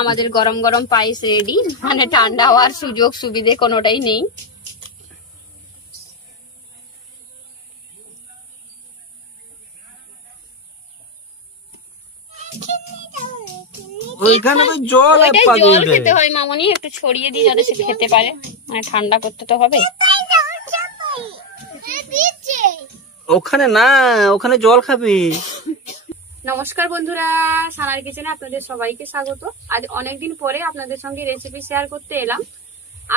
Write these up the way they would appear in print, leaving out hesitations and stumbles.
আমাদের গরম গরম পায়েস রেডি, মানে ঠান্ডা হওয়ার সুযোগ সুবিধে কোনোটাই নেই। ওইখানে তো জল খেতে হয় মামনি, একটু ছড়িয়ে দিই যাতে সে খেতে পারে, মানে ঠান্ডা করতে তো হবে। ওখানে না, ওখানে জল খাবি। নমস্কার বন্ধুরা, সানার কিচেনে আপনাদের সবাইকে স্বাগত। আজ অনেকদিন পরে আপনাদের সঙ্গে রেসিপি শেয়ার করতে এলাম।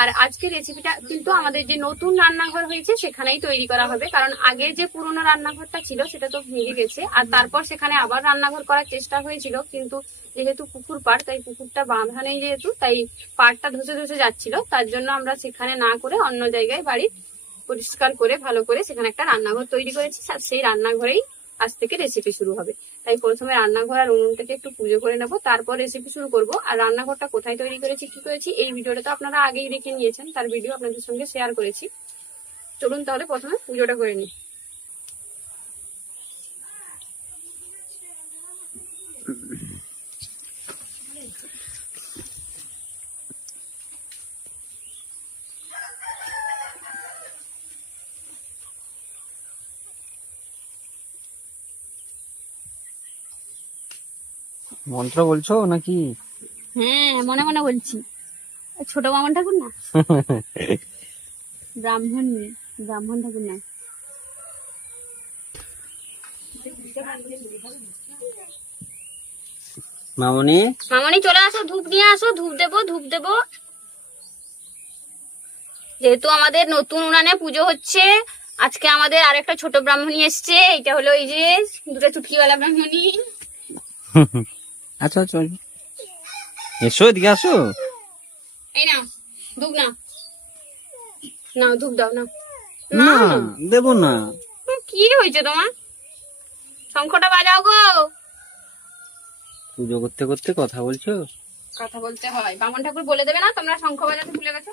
আর আজকে রেসিপিটা কিন্তু আমাদের যে নতুন রান্নাঘর হয়েছে সেখানেই তৈরি করা হবে, কারণ আগে যে পুরোনো রান্নাঘরটা ছিল সেটা তো ভেঙে গেছে। আর তারপর সেখানে আবার রান্নাঘর করার চেষ্টা হয়েছিল, কিন্তু যেহেতু পুকুর পাড়, তাই পুকুরটা বাঁধা নেই যেহেতু, তাই পাড়টা ধসে ধসে যাচ্ছিল। তার জন্য আমরা সেখানে না করে অন্য জায়গায় বাড়ি পরিষ্কার করে ভালো করে সেখানে একটা রান্নাঘর তৈরি করেছি। সেই রান্নাঘরেই আজ থেকে রেসিপি শুরু হবে। তাই প্রথমে রান্নাঘর আর উনুনটাকে একটু পুজো করে নেবো, তারপর রেসিপি শুরু করব। আর রান্নাঘরটা কোথায় তৈরি করেছি, কি করেছি, এই ভিডিওটা তো আপনারা আগেই দেখে নিয়েছেন, তার ভিডিও আপনাদের সঙ্গে শেয়ার করেছি। চলুন তাহলে প্রথমে পুজোটা করে নিই। মন্ত্র বলছো নাকি? হ্যাঁ, মনে মনে বলছি। ছোট বামন ঠাকুর না, ব্রাহ্মণ ঠাকুর না। মামনি চলে আসো, ধূপ নিয়ে আসো, ধূপ দেবো। যেহেতু আমাদের নতুন উনানে পুজো হচ্ছে, আজকে আমাদের আরেকটা ছোট ব্রাহ্মণী এসছে। এটা হলো এই যে দুটো চুটকিওয়ালা ব্রাহ্মণী। আচ্ছা আচ্ছা, এসো এদিকে আসো। এই নাও ধূপ, নাও ধূপ দাও। না দেব না। কি হয়েছে তোমার? শঙ্খটা বাজাও গো। পুজো করতে করতে কথা বলছো? কথা বলতে হয়, বামন ঠাকুর বলে দেবে না তোমরা শঙ্খ বাজাতে ভুলে গেছো?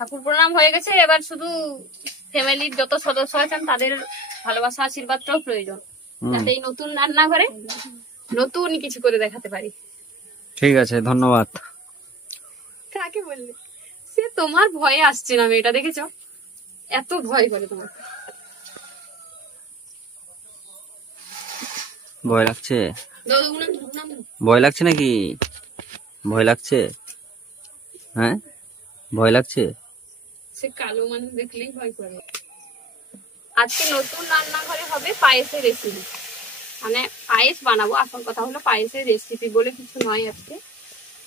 ঠাকুর প্রণাম হয়ে গেছে, এবার শুধু ফ্যামিলির যত সদস্য আছেন তাদের ভালোবাসা আশীর্বাদটাও প্রয়োজন, যাতে এই নতুন রান্নাঘরে নতুন কিছু করে দেখাতে পারি। ঠিক আছে, ধন্যবাদ। কাকে বললে? সে তোমার ভয়ে আসছে না, মেয়েটা দেখেছ এত ভয় করে তোমার। ভয় লাগছে? ভয় লাগছে নাকি? ভয় লাগছে? হ্যাঁ ভয় লাগছে? সে কালো মানুষ দেখলেই ভয় করে। আজকে নতুন রান্নাঘরে হবে পায়েসের রেসিপি, মানে পায়েস বানাবো। আসল কথা হলো পায়েসের রেসিপি বলে কিছু নয়, আজকে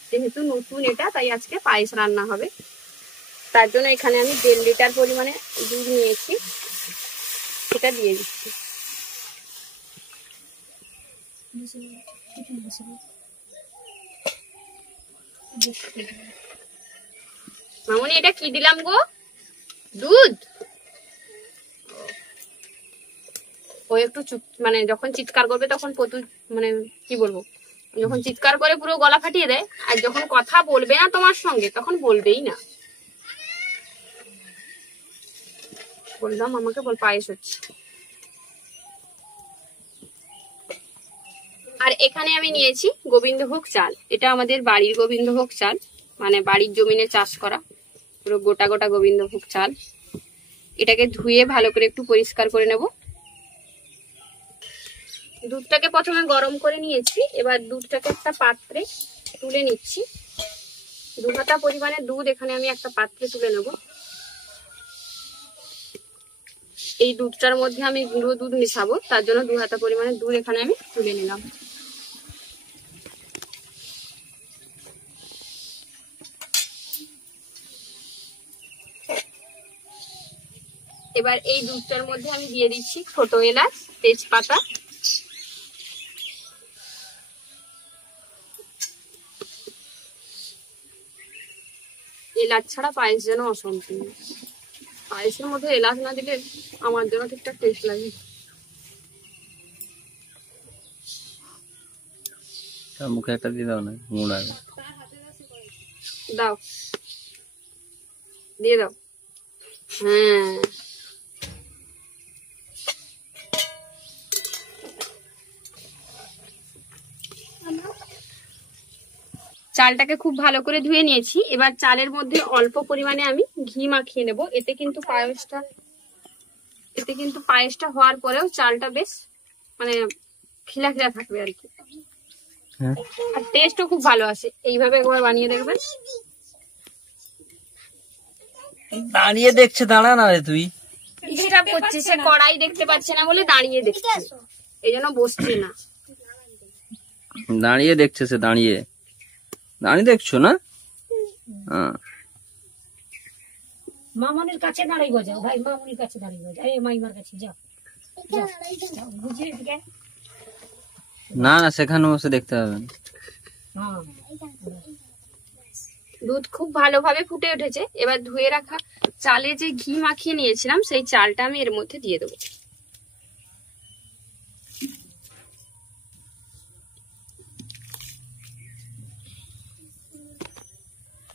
যেহেতু নতুন এটা, তাই আজকে পায়েস রান্না হবে। তার জন্য এখানে আমি 1.5 লিটার পরিমাণে দুধ নিয়েছি, সেটা দিয়ে দিচ্ছি। মামনি এটা কি দিলাম গো? দুধ। ও একটু মানে যখন চিৎকার করবে তখন মানে কি বলবো, যখন চিৎকার করে পুরো গলা ফাটিয়ে দেয়, আর যখন কথা বলবে না তোমার সঙ্গে তখন বলবেই না। বললাম আমাকে বল পায়েস হচ্ছে। আর এখানে আমি নিয়েছি গোবিন্দভোগ চাল। এটা আমাদের বাড়ির গোবিন্দভোগ চাল, মানে বাড়ির জমিনে চাষ করা পুরো গোটা গোটা গোবিন্দভোগ চাল। এটাকে ধুয়ে ভালো করে একটু পরিষ্কার করে নেব। দুধটাকে প্রথমে গরম করে নিয়েছি, এবার দুধটাকে একটা পাত্রে তুলে নিচ্ছি। 2 হাতা পরিমাণে দুধ এখানে আমি একটা পাত্রে তুলে নেব। এই দুধটার মধ্যে আমি গুঁড়ো দুধ মিশাবো, তার জন্য 2 হাতা পরিমাণে দুধ এখানে আমি তুলে নিলাম। এবার এই দুধটার মধ্যে আমি দিয়ে দিচ্ছি ছোট এলাচ, তেজপাতা, এলাচ ছাড়া পায়েস যেন অসম্পূর্ণ। পায়েসের মধ্যে এলাচ না দিলে আমার জন্য ঠিকঠাক টেস্ট লাগে। তার মুখে একটা দিয়ে দাও না, গুড় আগে। দাও, দিয়ে দাও। হ্যাঁ, চালটাকে খুব ভালো করে ধুয়ে নিয়েছি। এবার চালের মধ্যে অল্প পরিমাণে আমি ঘি মাখিয়ে নেব। এতে কিন্তু পায়েসটা হওয়ার পরেও চালটা বেশ মানে খিলা খিলা থাকবে আর কি, আর টেস্টও খুব ভালো আসে। এইভাবে একবার বানিয়ে দেখবেন। দাঁড়িয়ে দেখছে, দাঁড়া না রে তুই। ডিস্টার্ব করছে, সে কড়াই দেখতে পাচ্ছে না বলে দাঁড়িয়ে দেখছে, এই জন্য বসছে না। দাঁড়িয়ে দেখছে সে, দাঁড়িয়ে দাঁড়িয়ে দেখছো না? মামনির কাছে দাঁড়িয়ে যাও ভাই, মামনির কাছে দাঁড়িয়ে যাও, এই মাইমার কাছে যাও। না না, সেখানে বসে দেখতে হবে। দুধ খুব ভালোভাবে ফুটে উঠেছে। এবার ধুয়ে রাখা চালে যে ঘি মাখিয়ে নিয়েছিলাম সেই চালটা আমি এর মধ্যে দিয়ে দেবো।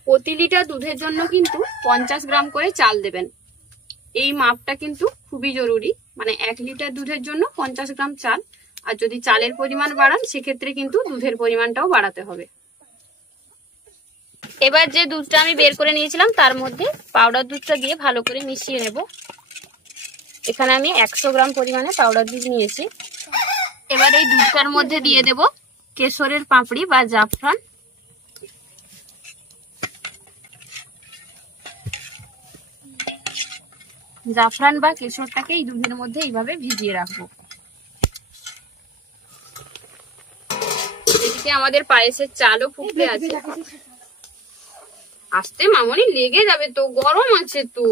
প্রতি লিটার দুধের জন্য কিন্তু 50 গ্রাম করে চাল দেবেন। এই মাপটা কিন্তু খুবই জরুরি, মানে 1 লিটার দুধের জন্য 50 গ্রাম চাল। আর যদি চালের পরিমাণ বাড়ান সেক্ষেত্রে কিন্তু দুধের পরিমাণটাও বাড়াতে হবে। এবার যে দুধটা আমি বের করে নিয়েছিলাম তার মধ্যে পাউডার দুধটা দিয়ে ভালো করে মিশিয়ে নেব। এখানে আমি 100 গ্রাম পরিমাণে পাউডার দুধ নিয়েছি। এবার এই দুধটার মধ্যে দিয়ে দেব কেশরের পাপড়ি বা জাফরান। জাফরান বা কেশরটাকে এই দুধের মধ্যে এইভাবে ভিজিয়ে রাখবো। এদিকে আমাদের পায়েসের চালও ফুটতে আছে। আস্তে মামনি, লেগে যাবে তো, গরম আছে তো।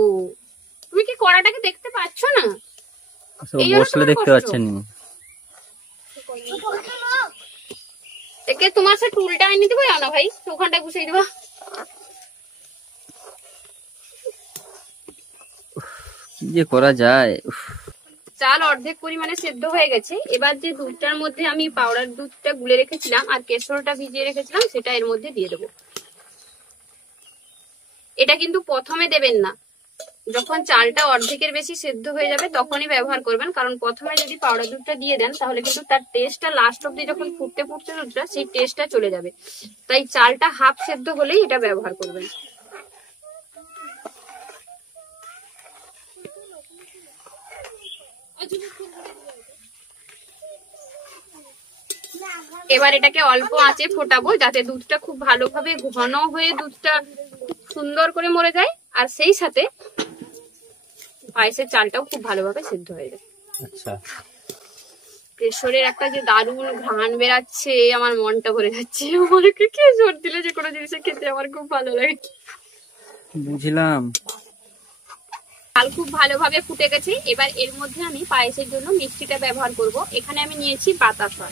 তুমি কি কড়াটাকে দেখতে পাচ্ছ না? বসলে দেখতে পাচ্ছেন না। একে তোমার সে টুলটা এনে দেবো না ভাই, ওখানটায় বসিয়ে দেবো। কি যে করা যায়। চাল অর্ধেক পরিমাণে সেদ্ধ হয়ে গেছে। এবার যে দুধটার মধ্যে আমি পাউডার দুধটা গুলে রেখেছিলাম আর কেশরটা ভিজিয়ে রেখেছিলাম সেটা এর মধ্যে দিয়ে দেবো। এটা কিন্তু প্রথমে দেবেন না, যখন চালটা অর্ধেকের বেশি সেদ্ধ হয়ে যাবে তখনই ব্যবহার করবেন। কারণ প্রথমে যদি পাউডার দুধটা দিয়ে দেন তাহলে কিন্তু তার টেস্টটা লাস্ট অব্দি যখন ফুটতে ফুটতে দুধটা সেই টেস্টটা চলে যাবে। তাই চালটা হাফ সেদ্ধ হলেই এটা ব্যবহার করবেন। এবার এটাকে অল্প আঁচে ফোটাবো যাতে দুধটা খুব ভালোভাবে ঘন হয়ে দুধটা সুন্দর করে মরে যায়, আর সেই সাথে পায়েসের চালটাও খুব ভালোভাবে সিদ্ধ হয়ে যায়। আচ্ছা, কেশরের একটা যে দারুণ ঘ্রাণ বেরাচ্ছে, আমার মনটা ভরে যাচ্ছে। আমাকে কেশর দিলে যে কোনো জিনিসে খেতে আমার খুব ভালো লাগে। বুঝলাম। চাল খুব ভালোভাবে ফুটে গেছে। এবার এর মধ্যে আমি পায়েসের জন্য মিষ্টিটা ব্যবহার করব। এখানে আমি নিয়েছি বাতাসা।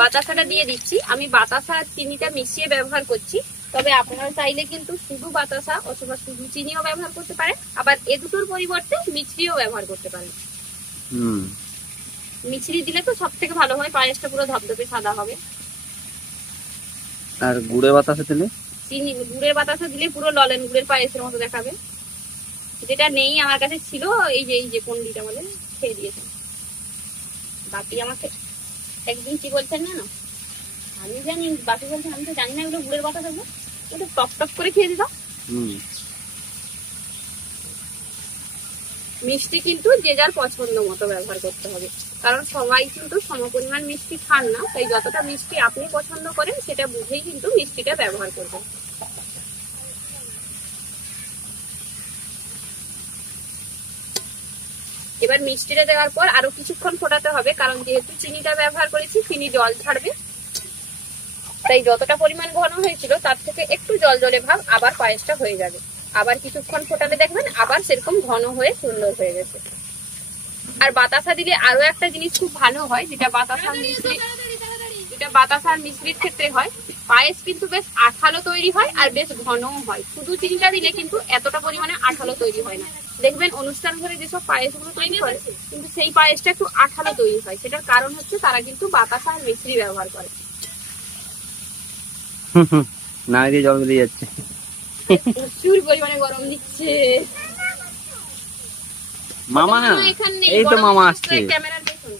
বাতাসাটা দিয়ে দিচ্ছি। আমি বাতাসা আর চিনিটা মিশিয়ে ব্যবহার করছি, তবে আপনারা চাইলে কিন্তু শুধু বাতাসা অথবা শুধু চিনিও ব্যবহার করতে পারেন। আবার এ দুটোর পরিবর্তে মিছরিও ব্যবহার করতে পারেন। মিছরি দিলে তো সব থেকে ভালো হয়, পায়েসটা পুরো ধবধবে সাদা হবে। আর গুড়ের বাতাসা দিলে? গুড়ের বাতাসা দিলে পুরো ললেন গুড়ের পায়েসের মতো দেখাবে। যেটা নেই, আমার কাছে ছিল এই যে পন্ডিত আমাদের খেয়ে দিয়েছে। বাপি আমাকে একদিন কি বলছেন না, আমি জানি বাপি বলছেন, আমি তো জানি না এগুলো গুড়ের বাতাসা, ওটা টপ টপ করে খেয়ে দিতাম। মিষ্টি কিন্তু যে যার পছন্দ মতো ব্যবহার করতে হবে, কারণ সবাই কিন্তু সমপরিমাণ মিষ্টি খান না। তাই যতটা মিষ্টি আপনি পছন্দ করেন সেটা বুঝেই কিন্তু মিষ্টিটা ব্যবহার করবেন। এবার মিষ্টিটা দেওয়ার পর আরো কিছুক্ষণ ফোটাতে হবে, কারণ যেহেতু চিনিটা ব্যবহার করেছি চিনি জল ছাড়বে। তাই যতটা পরিমাণ ঘন হয়েছিল তার থেকে একটু জল জলে ভাব আবার পায়েসটা হয়ে যাবে। আবার কিছুক্ষণ ফোটালে দেখবেন আবার সেরকম ঘন হয়ে সুন্দর হয়ে গেছে। আর বাতাসা দিলে আরো একটা জিনিস খুব ভালো হয়, যেটা বাতাসার মিশ্রির ক্ষেত্রে হয়, পায়েস কিন্তু বেশ আঠালো তৈরি হয় আর বেশ ঘনও হয়। শুধু চিনিটা দিলে কিন্তু এতটা পরিমাণে আঠালো তৈরি হয় না। দেখবেন অনুষ্ঠান ঘরে যেসব পায়েসগুলো তৈরি করে কিন্তু সেই পায়েসটা একটু আঠালো তৈরি হয়। সেটার কারণ হচ্ছে তারা কিন্তু বাতাসা আর মিশ্রি ব্যবহার করে। না দিয়ে জল বেরিয়ে যাচ্ছে। প্রচুর পরিমাণে গরম দিচ্ছে। মামা না, এই তো মামা আসছে। ক্যামেরার পেছনে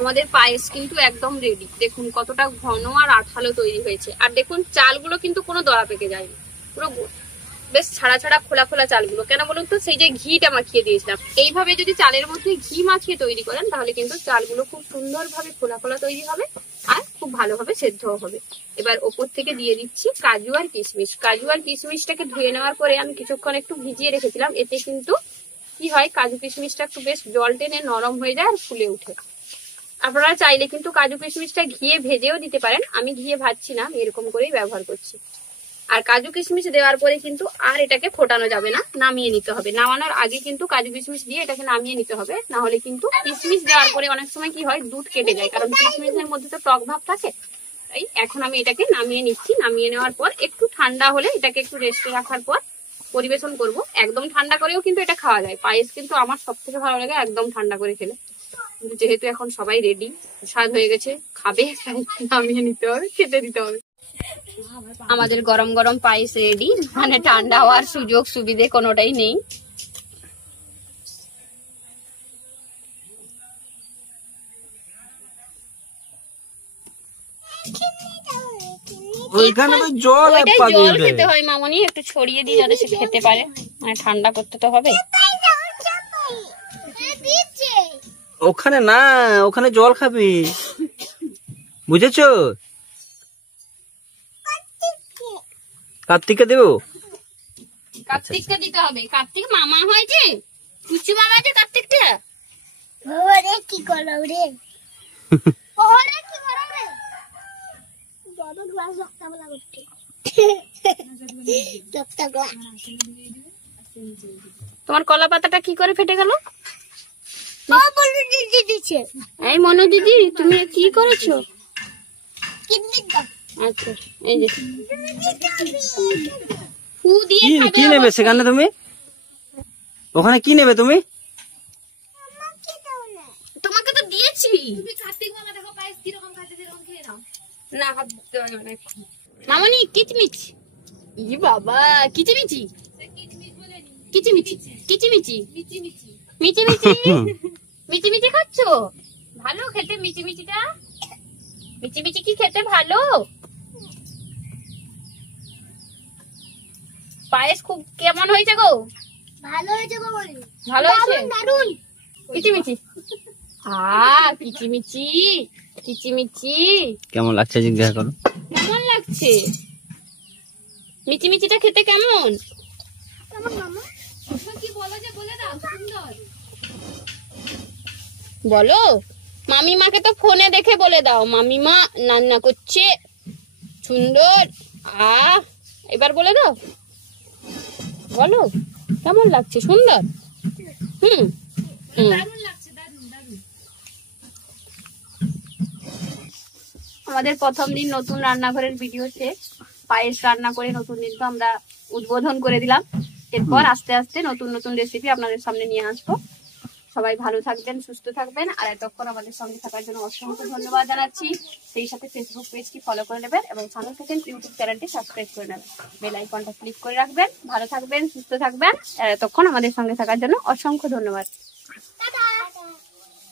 আমাদের পায়েস কিন্তু একদম রেডি। দেখুন কতটা ঘন আর আঠালো তৈরি হয়েছে। আর দেখুন চালগুলো কিন্তু কোনো দলা পেকে যায়নি, পুরো বেশ ছাড়া ছাড়া খোলা খোলা চালগুলো। কেন বলুন তো, সেই যে ঘিটা মাখিয়ে দিয়েছিলাম। এইভাবে যদি চালের মধ্যে ঘি মাখিয়ে তৈরি করেন তাহলে কিন্তু চালগুলো খুব সুন্দরভাবে খোলা খোলা তৈরি হবে আর খুব ভালোভাবে সেদ্ধ হবে। এবার ওপর থেকে দিয়ে দিচ্ছি কাজু আর কিশমিশ। কাজু আর কিশমিশটাকে ধুয়ে নেওয়ার পরে আমি কিছুক্ষণ একটু ভিজিয়ে রেখেছিলাম। এতে কিন্তু কি হয়, কাজু কিশমিশটা একটু বেশ জল টেনে নরম হয়ে যায় আর ফুলে উঠে। আপনারা চাইলে কিন্তু কাজু কিশমিশটা ঘিয়ে ভেজেও দিতে পারেন। আমি ঘিয়ে ভাজছি না, এরকম করেই ব্যবহার করছি। আর কাজু কিশমিশ দেওয়ার পরে কিন্তু আর এটাকে ফোটানো যাবে না, নামিয়ে নিতে হবে। নামানোর আগে কিন্তু কাজু কিশমিশ দিয়ে এটাকে নামিয়ে নিতে হবে, না হলে কিন্তু কিশমিশ দেওয়ার পরে অনেক সময় কি হয়, দুধ কেটে যায়, কারণ কিশমিশের মধ্যে তো টক ভাব থাকে। তাই এখন আমি এটাকে নামিয়ে নিচ্ছি। নামিয়ে নেওয়ার পর একটু ঠান্ডা হলে এটাকে একটু রেস্টে রাখার পর পরিবেশন করব। একদম ঠান্ডা করেও কিন্তু এটা খাওয়া যায়। পায়েস কিন্তু আমার সব থেকে ভালো লাগে একদম ঠান্ডা করে খেলে। কিন্তু যেহেতু এখন সবাই রেডি, স্বাদ হয়ে গেছে, খাবে, নামিয়ে নিতে হবে, খেতে দিতে হবে। আমাদের গরম গরম পায়েস রেডি, মানে ঠান্ডা হওয়ার সুযোগ সুবিধে কোনোটাই নেই। ওইখানে তো জল জল খেতে হয় মামনি, একটু ছড়িয়ে দিয়ে যাতে সে খেতে পারে, মানে ঠান্ডা করতে তো হবে। ওখানে না, ওখানে জল খাবি, বুঝেছো? কার্তিককে দেবো, কার্তিককে দিতে হবে। কার্তিক মামা হয়েছে, কুচু মামা যে কার্তিকটা। ওরে কি করো রে, ওরে কি করো রে, বড় গ্লাস রক্তাবলা করতে রক্তাবলা। তোমার কলা পাতাটা কি করে ফেটে গেল? ও বলু দিদি দিছে। এই মনু দিদি, তুমি কি করেছো? কিডনি দাও। আচ্ছা, এই যে ফু দিয়ে কি নেবে সেখানে তুমি? ওখানে কি নেবে তুমি? তোমাকে তো দিয়েছি। তুমি কার্তিক মামা দেখো পায়েস কি রকম খাচ্ছে, সেরকম খেয়ে নাও না। হাত দিতে হবে না। মামনি কিচমিচ, ই বাবা, কিচমিচি কিচমিচি কিচমিচি মিচিমিচি মিচিমিচি মিচিমিচি খাচ্ছো? ভালো খেতে মিচিমিচিটা? মিচিমিচি কি খেতে ভালো? পায়েস খুব কেমন হয়েছে গো? ভালো হয়েছে গো বলি। ভালো হয়েছে, দারুন। কিচিমিচি। কিচিমিচি কিচিমিচি কেমন লাগছে জিজ্ঞাসা করো। কেমন লাগছে? মিচিমিচিটা খেতে কেমন? কেমন মামা? কি বলো যে বলে দাও, সুন্দর বলো। মামিমাকে তো ফোনে দেখে বলে দাও, মামিমা রান্না করছে সুন্দর। এবার বলে দাও, বলো কেমন লাগছে, সুন্দর। হুম আমাদের প্রথম দিন নতুন রান্নাঘরের ভিডিও শেষ। পায়েস রান্না করে নতুন দিন তো আমরা উদ্বোধন করে দিলাম। এরপর আস্তে আস্তে নতুন নতুন রেসিপি আপনাদের সামনে নিয়ে আসবো। সবাই ভালো থাকবেন, সুস্থ থাকবেন। আর এতক্ষণ আমাদের সঙ্গে থাকার জন্য অসংখ্য ধন্যবাদ জানাচ্ছি। সেই সাথে ফেসবুক পেজটি ফলো করে নেবেন এবং সানু কিচেন ইউটিউব চ্যানেলটি সাবস্ক্রাইব করে নেবেন। বেল আইকনটা ক্লিক করে রাখবেন। ভালো থাকবেন, সুস্থ থাকবেন। আর এতক্ষণ আমাদের সঙ্গে থাকার জন্য অসংখ্য ধন্যবাদ।